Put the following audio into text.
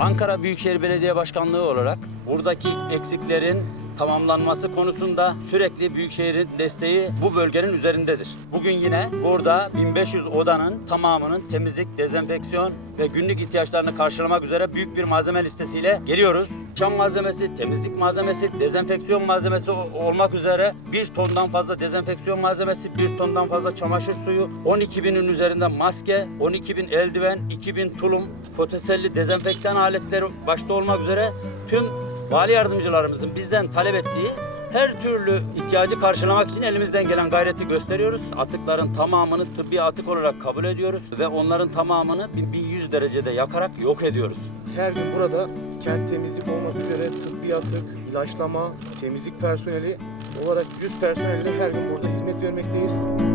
Ankara Büyükşehir Belediye Başkanlığı olarak buradaki eksiklerin tamamlanması konusunda sürekli Büyükşehir'in desteği bu bölgenin üzerindedir. Bugün yine burada 1500 odanın tamamının temizlik, dezenfeksiyon ve günlük ihtiyaçlarını karşılamak üzere büyük bir malzeme listesiyle geliyoruz. Çam malzemesi, temizlik malzemesi, dezenfeksiyon malzemesi olmak üzere bir tondan fazla dezenfeksiyon malzemesi, bir tondan fazla çamaşır suyu, 12 binin üzerinde maske, 12 bin eldiven, 2000 tulum, fotoselli dezenfektan aletleri başta olmak üzere tüm vali yardımcılarımızın bizden talep ettiği her türlü ihtiyacı karşılamak için elimizden gelen gayreti gösteriyoruz. Atıkların tamamını tıbbi atık olarak kabul ediyoruz ve onların tamamını 1100 derecede yakarak yok ediyoruz. Her gün burada kent temizlik olmak üzere tıbbi atık, ilaçlama, temizlik personeli olarak 100 personelle her gün burada hizmet vermekteyiz.